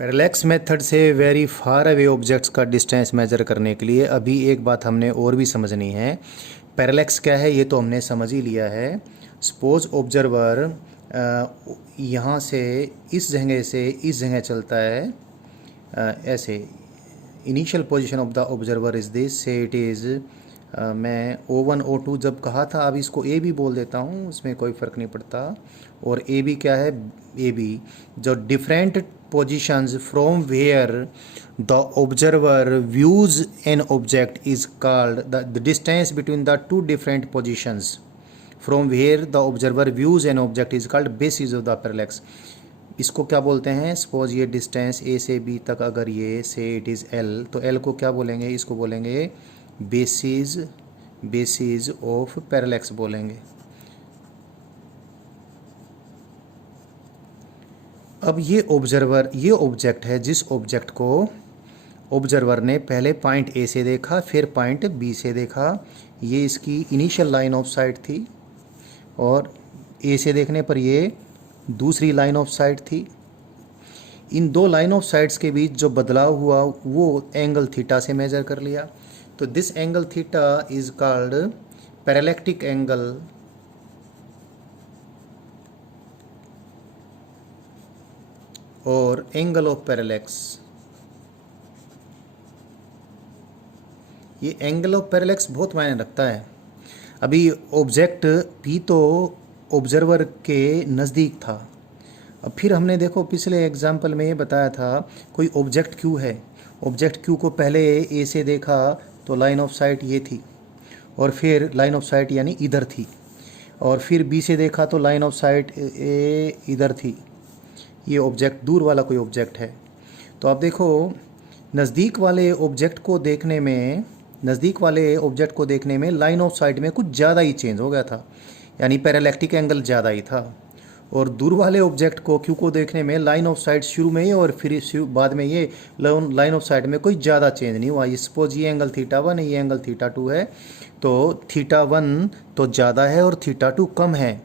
Parallax method से very far away objects का distance measure करने के लिए अभी एक बात हमने और भी समझनी है। पैरेलैक्स क्या है ये तो हमने समझ ही लिया है। सपोज ऑब्जर्वर यहाँ से इस जगह से इस जगह चलता है, ऐसे initial position of the observer is this, से इट इज़, मैं O1 O2 जब कहा था, अब इसको ए बी बोल देता हूँ, उसमें कोई फ़र्क नहीं पड़ता। और ए बी क्या है, ए बी जो different positions from where the observer views an object is called the distance between the two different positions from where the observer views an object is called basis of the parallax। इसको क्या बोलते हैं, suppose ये distance ए से B तक अगर ये से इट इज़ एल, तो एल को क्या बोलेंगे, इसको बोलेंगे बेसिस, बेसिस ऑफ पैरेलैक्स बोलेंगे। अब ये ऑब्जर्वर, ये ऑब्जेक्ट है, जिस ऑब्जेक्ट को ऑब्जर्वर ने पहले पॉइंट ए से देखा फिर पॉइंट बी से देखा, ये इसकी इनिशियल लाइन ऑफ साइट थी और ए से देखने पर ये दूसरी लाइन ऑफ साइट थी। इन दो लाइन ऑफ साइट्स के बीच जो बदलाव हुआ वो एंगल थीटा से मेजर कर लिया। तो this angle theta is called parallactic angle, और एंगल ऑफ पैरेलैक्स। ये एंगल ऑफ पैरेलैक्स बहुत मायने रखता है। अभी ऑब्जेक्ट पी तो ऑब्जर्वर के नज़दीक था। अब फिर हमने देखो पिछले एग्जाम्पल में ये बताया था, कोई ऑब्जेक्ट क्यू है, ऑब्जेक्ट क्यू को पहले ए से देखा तो लाइन ऑफ साइट ये थी, और फिर लाइन ऑफ साइट यानी इधर थी, और फिर बी से देखा तो लाइन ऑफ साइट ए इधर थी। ये ऑब्जेक्ट दूर वाला कोई ऑब्जेक्ट है। तो आप देखो नज़दीक वाले ऑब्जेक्ट को देखने में, नज़दीक वाले ऑब्जेक्ट को देखने में लाइन ऑफ साइट में कुछ ज़्यादा ही चेंज हो गया था, यानी पैरेलैक्टिक एंगल ज़्यादा ही था। और दूर वाले ऑब्जेक्ट को क्यू को देखने में लाइन ऑफ साइट शुरू में ही और फिर बाद में ये लाइन ऑफ साइट में कोई ज़्यादा चेंज नहीं हुआ। ये सपोज ये एंगल थीटा 1 है, ये एंगल थीटा 2 है, तो थीटा 1 तो ज़्यादा है और थीटा 2 कम है।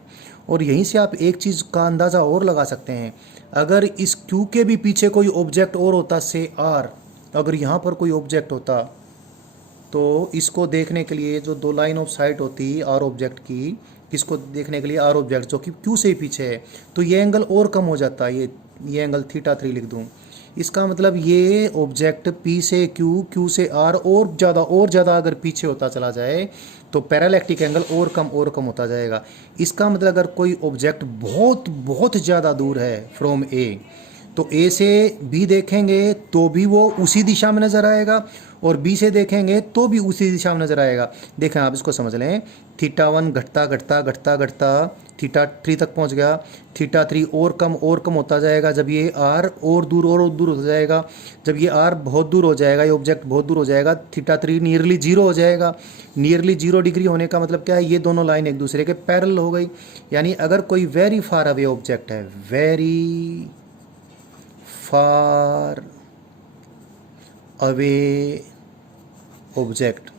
और यहीं से आप एक चीज़ का अंदाज़ा और लगा सकते हैं, अगर इस क्यू के भी पीछे कोई ऑब्जेक्ट और होता, से आर, अगर यहाँ पर कोई ऑब्जेक्ट होता, तो इसको देखने के लिए जो दो लाइन ऑफ साइट होती आर ऑब्जेक्ट की, किसको देखने के लिए, आर ऑब्जेक्ट जो कि क्यू से ही पीछे है, तो ये एंगल और कम हो जाता है। ये एंगल थीटा 3 लिख दूँ। इसका मतलब ये ऑब्जेक्ट पी से क्यू, क्यू से आर और ज़्यादा अगर पीछे होता चला जाए तो पैरेलैक्टिक एंगल और कम होता जाएगा। इसका मतलब अगर कोई ऑब्जेक्ट बहुत बहुत ज़्यादा दूर है फ्रॉम ए, तो ए से बी देखेंगे तो भी वो उसी दिशा में नज़र आएगा, और बी से देखेंगे तो भी उसी दिशा में नज़र आएगा। देखें आप इसको समझ लें, थीटा 1 घटता घटता घटता घटता थीटा 3 तक पहुंच गया, थीटा 3 और कम होता जाएगा जब ये आर और दूर हो जाएगा। जब ये आर बहुत दूर हो जाएगा, ये ऑब्जेक्ट बहुत दूर हो जाएगा, थीटा 3 नियरली 0 हो जाएगा। नियरली 0 डिग्री होने का मतलब क्या है, ये दोनों लाइन एक दूसरे के पैरेलल हो गई। यानी अगर कोई वेरी फार अवे ऑब्जेक्ट है, वेरी फार अवे ऑब्जेक्ट,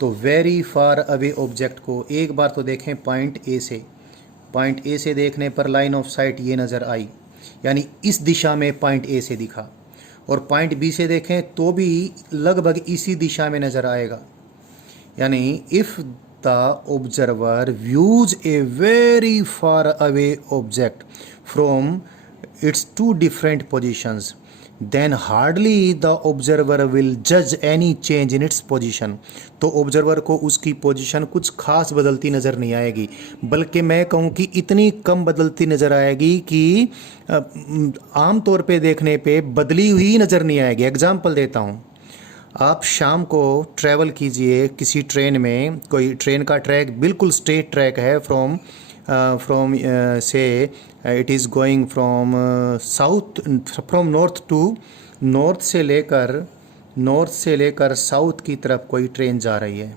तो वेरी फार अवे ऑब्जेक्ट को एक बार तो देखें पॉइंट ए से देखने पर लाइन ऑफ साइट ये नज़र आई, यानी इस दिशा में पॉइंट ए से दिखा, और पॉइंट बी से देखें तो भी लगभग इसी दिशा में नज़र आएगा। यानी if the observer views a very far away object from its two different positions, then hardly the observer will judge any change in its position। तो ऑब्जर्वर को उसकी पोजीशन कुछ खास बदलती नज़र नहीं आएगी, बल्कि मैं कहूँ कि इतनी कम बदलती नज़र आएगी कि आम तौर पे देखने पे बदली हुई नज़र नहीं आएगी। एग्जांपल देता हूँ, आप शाम को ट्रैवल कीजिए किसी ट्रेन में, कोई ट्रेन का ट्रैक बिल्कुल स्ट्रेट ट्रैक है, फ्रॉम से it is going from south, from north to north से लेकर साउथ की तरफ कोई ट्रेन जा रही है,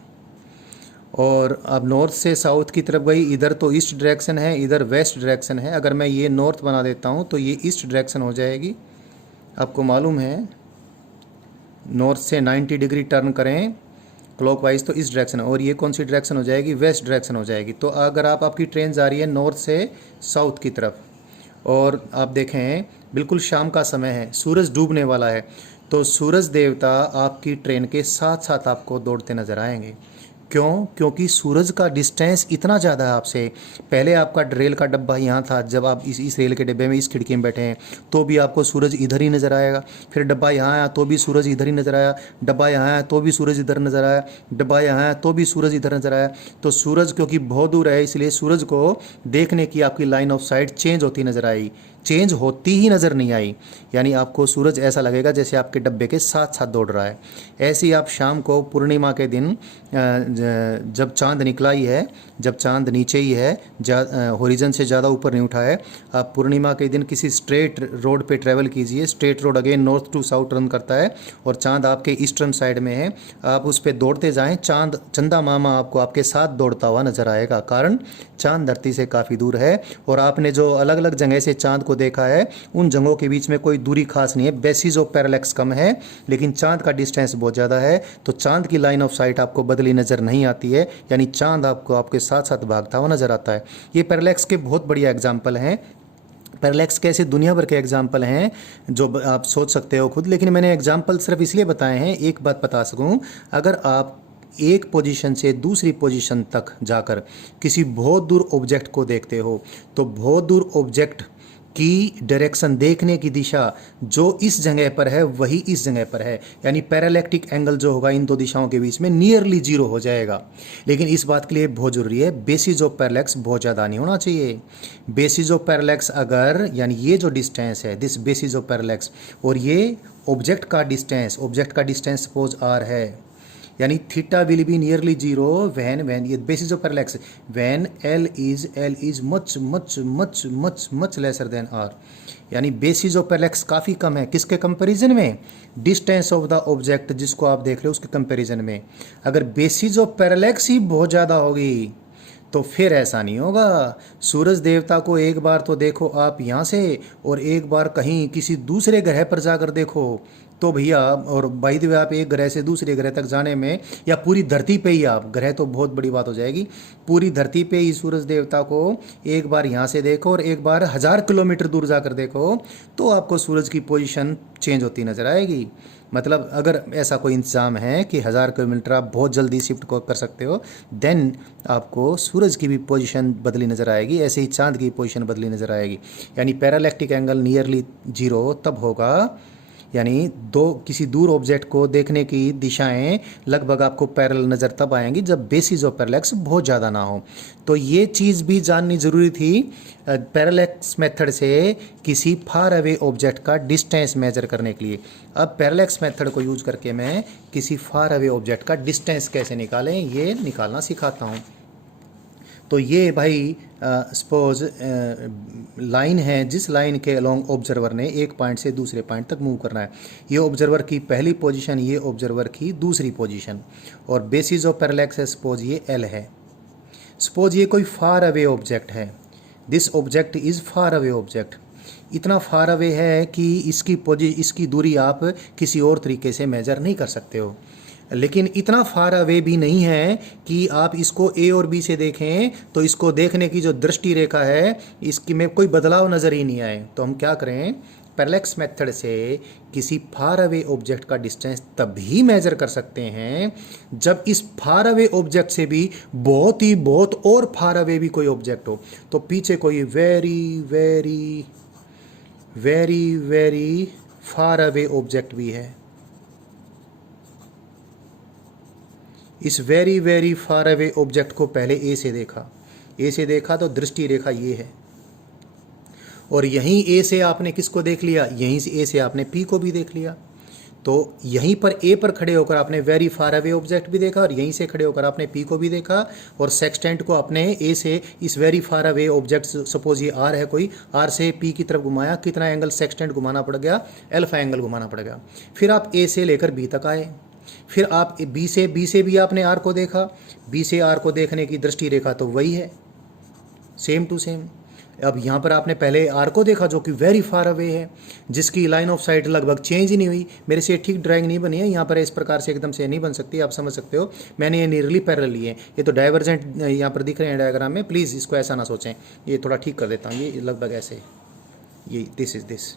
और अब नॉर्थ से साउथ की तरफ गई, इधर तो ईस्ट डायरेक्शन है, इधर वेस्ट डायरेक्शन है। अगर मैं ये नॉर्थ बना देता हूँ तो ये ईस्ट डायरेक्शन हो जाएगी। आपको मालूम है नॉर्थ से 90 डिग्री टर्न करें क्लॉकवाइज तो इस डायरेक्शन, और ये कौन सी डायरेक्शन हो जाएगी, वेस्ट डायरेक्शन हो जाएगी। तो अगर आपकी ट्रेन जा रही है नॉर्थ से साउथ की तरफ, और आप देखें बिल्कुल शाम का समय है, सूरज डूबने वाला है, तो सूरज देवता आपकी ट्रेन के साथ साथ आपको दौड़ते नजर आएंगे। क्यों? क्योंकि सूरज का डिस्टेंस इतना ज़्यादा है आपसे। पहले आपका रेल का डब्बा यहाँ था, जब आप इस रेल के डब्बे में इस खिड़की में बैठे हैं तो भी आपको सूरज इधर ही नज़र आएगा। फिर डब्बा यहाँ आया तो भी सूरज इधर ही नज़र आया, डब्बा यहाँ आया तो भी सूरज इधर नज़र आया, डब्बा यहाँ आया तो भी सूरज इधर नज़र आया। तो सूरज क्योंकि बहुत दूर है, इसलिए सूरज को देखने की आपकी लाइन ऑफ साइट चेंज होती नज़र आई, चेंज होती ही नज़र नहीं आई। यानी आपको सूरज ऐसा लगेगा जैसे आपके डब्बे के साथ साथ दौड़ रहा है। ऐसे ही आप शाम को पूर्णिमा के दिन जब चांद निकला ही है, जब चांद नीचे ही है, होरिजन से ज़्यादा ऊपर नहीं उठा है, आप पूर्णिमा के दिन किसी स्ट्रेट रोड पे ट्रैवल कीजिए। Straight road again north to south run करता है और चांद आपके ईस्टर्न साइड में है। आप उस पर दौड़ते जाएं, चांद चंदा मामा आपको आपके साथ दौड़ता हुआ नजर आएगा। कारण चांद धरती से काफ़ी दूर है और आपने जो अलग अलग जगह से चांद को देखा है उन जगहों के बीच में कोई दूरी खास नहीं है, बेसिस ऑफ पैरेलैक्स कम है, लेकिन चांद का डिस्टेंस बहुत ज़्यादा है। तो चांद की लाइन ऑफ साइट आपको बदली नज़र नहीं आती है, यानी चांद आपको आपके साथ साथ भागता हुआ नज़र आता है। ये पैरेलैक्स के बहुत बढ़िया एग्जाम्पल हैं। पैरेलैक्स के ऐसे दुनिया भर के एग्जाम्पल हैं जो आप सोच सकते हो खुद, लेकिन मैंने एग्जाम्पल सिर्फ इसलिए बताए हैं, एक बात बता सकूं, अगर आप एक पोजीशन से दूसरी पोजीशन तक जाकर किसी बहुत दूर ऑब्जेक्ट को देखते हो तो बहुत दूर ऑब्जेक्ट की डायरेक्शन, देखने की दिशा जो इस जगह पर है वही इस जगह पर है, यानी पैरालैक्टिक एंगल जो होगा इन दो दिशाओं के बीच में नियरली जीरो हो जाएगा। लेकिन इस बात के लिए बहुत ज़रूरी है बेसिस ऑफ पैरेलैक्स बहुत ज़्यादा नहीं होना चाहिए। बेसिस ऑफ पैरेलैक्स अगर, यानी ये जो डिस्टेंस है दिस बेसिस ऑफ पैरेलैक्स, और ये ऑब्जेक्ट का डिस्टेंस सपोज आर है, यानी theta will be nearly zero when ये basis of parallax when L is much much much much much lesser than R, यानी बेसिस ऑफ पैरेलैक्स काफ़ी कम है। किसके कंपैरिजन में? डिस्टेंस ऑफ द ऑब्जेक्ट जिसको आप देख रहे हो उसके कंपैरिजन में। अगर बेसिस ऑफ पैरेलैक्स ही बहुत ज़्यादा होगी तो फिर ऐसा नहीं होगा। सूरज देवता को एक बार तो देखो आप यहाँ से, और एक बार कहीं किसी दूसरे ग्रह पर जाकर देखो तो भैया, और बाय द वे आप एक ग्रह से दूसरे ग्रह तक जाने में, या पूरी धरती पे ही, आप ग्रह तो बहुत बड़ी बात हो जाएगी, पूरी धरती पे ही सूरज देवता को एक बार यहाँ से देखो और एक बार 1000 किलोमीटर दूर जाकर देखो तो आपको सूरज की पोजीशन चेंज होती नज़र आएगी। मतलब अगर ऐसा कोई इंतज़ाम है कि 1000 किलोमीटर आप बहुत जल्दी शिफ्ट कर सकते हो, देन आपको सूरज की भी पोजीशन बदली नज़र आएगी, ऐसे ही चांद की पोजीशन बदली नज़र आएगी। यानी पैरालैक्टिक एंगल नियरली जीरो तब होगा, यानी किसी दूर ऑब्जेक्ट को देखने की दिशाएं लगभग आपको पैरेलल नज़र तब आएंगी जब बेसिस ऑफ पैरेलैक्स बहुत ज़्यादा ना हो। तो ये चीज़ भी जाननी ज़रूरी थी पैरेलैक्स मेथड से किसी फार अवे ऑब्जेक्ट का डिस्टेंस मेजर करने के लिए। अब पैरेलैक्स मेथड को यूज करके मैं किसी फार अवे ऑब्जेक्ट का डिस्टेंस कैसे निकालें ये निकालना सिखाता हूँ। तो ये भाई सपोज लाइन है, जिस लाइन के अलोंग ऑब्जर्वर ने एक पॉइंट से दूसरे पॉइंट तक मूव करना है। ये ऑब्जर्वर की पहली पोजीशन, ये ऑब्जर्वर की दूसरी पोजीशन, और बेसिस ऑफ पैरेलैक्स है सपोज ये एल है। सपोज ये कोई फार अवे ऑब्जेक्ट है, this object is far away object, इतना फार अवे है कि इसकी दूरी आप किसी और तरीके से मेजर नहीं कर सकते हो, लेकिन इतना फार अवे भी नहीं है कि आप इसको ए और बी से देखें तो इसको देखने की जो दृष्टि रेखा है इसकी में कोई बदलाव नज़र ही नहीं आए। तो हम क्या करें, पैरेलैक्स मेथड से किसी फार अवे ऑब्जेक्ट का डिस्टेंस तभी मेजर कर सकते हैं जब इस फार अवे ऑब्जेक्ट से भी बहुत और फार अवे भी कोई ऑब्जेक्ट हो। तो पीछे कोई very very very very far away object भी है, इस very very far away object को पहले ए से देखा तो दृष्टि रेखा ये है, और यहीं ए से आपने किसको देख लिया, यहीं से ए से आपने पी को भी देख लिया। तो यहीं पर ए पर खड़े होकर आपने वेरी फार अवे ऑब्जेक्ट भी देखा, और यहीं से खड़े होकर आपने पी को भी देखा, और सेक्सटेंट को आपने ए से इस very far away object, suppose ये आर है कोई, आर से पी की तरफ घुमाया, कितना एंगल सेक्सटेंट घुमाना पड़ गया, अल्फा एंगल घुमाना पड़ गया। फिर आप ए से लेकर बी तक आए, फिर आप बी से भी आपने आर को देखा, बी से आर को देखने की दृष्टि रेखा तो वही है, सेम टू सेम। अब यहाँ पर आपने पहले आर को देखा जो कि वेरी फार अवे है, जिसकी लाइन ऑफ साइट लगभग चेंज ही नहीं हुई। मेरे से ठीक ड्राइंग नहीं बनी है, यहाँ पर इस प्रकार से एकदम से नहीं बन सकती, आप समझ सकते हो। मैंने ये नियरली पैरेलल लिए हैं, ये तो डाइवर्जेंट यहाँ पर दिख रहे हैं डायग्राम में, प्लीज़ इसको ऐसा ना सोचें, ये थोड़ा ठीक कर देता हूँ, ये लगभग ऐसे। ये दिस इज दिस।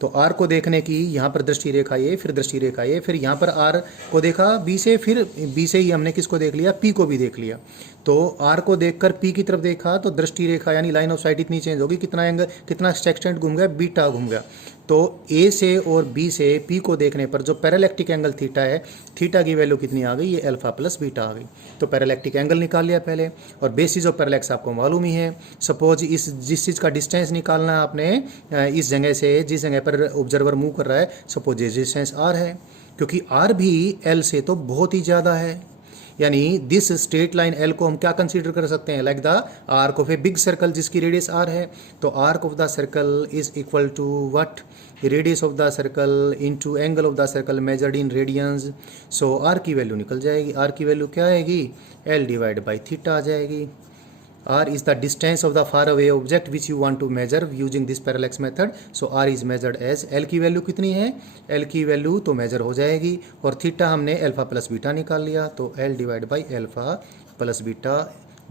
तो आर को देखने की यहाँ पर दृष्टि रेखा ये, फिर दृष्टि रेखा ये, फिर यहाँ पर आर को देखा बी से, फिर बी से ही हमने किसको देख लिया, पी को भी देख लिया। तो आर को देखकर पी की तरफ देखा तो दृष्टि रेखा यानी लाइन ऑफ साइट इतनी चेंज होगी, कितना एंगल, कितना सेक्सटेंट घूम गया, बीटा घूम गया। तो ए से और बी से पी को देखने पर जो पैरालैक्टिक एंगल थीटा है, थीटा की वैल्यू कितनी आ गई, ये अल्फा प्लस बीटा आ गई। तो पैरालैक्टिक एंगल निकाल लिया पहले, और बेसिस ऑफ पैरालैक्स आपको मालूम ही है। सपोज इस जिस चीज़ का डिस्टेंस निकालना है आपने इस जगह से जिस जगह पर ऑब्जर्वर मूव कर रहा है, सपोज डिस्टेंस आर है, क्योंकि आर भी एल से तो बहुत ही ज़्यादा है। यानी दिस स्ट्रेट लाइन एल को हम क्या कंसीडर कर सकते हैं, like the arc of a big circle जिसकी रेडियस आर है। तो arc of the circle is equal to what, radius of the circle into angle of the circle measured in radians. So R की value निकल जाएगी, R की value क्या आएगी, L divide by theta आ जाएगी। R is the distance of the far away object which you want to measure using this parallax method. So R is measured as, L की value कितनी है, L की value तो major हो जाएगी, और थीटा हमने अल्फा प्लस बीटा निकाल लिया, तो L divide by alpha plus beta.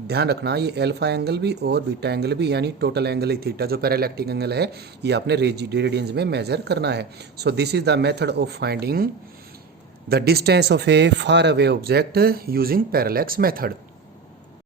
ध्यान रखना ये अल्फा एंगल भी और बीटा एंगल भी, यानी टोटल एंगल थीटा जो पैरालैक्टिक एंगल है, ये आपने रेडियंस में मेजर करना है। So this is the method of finding the distance of A far away object using parallax method.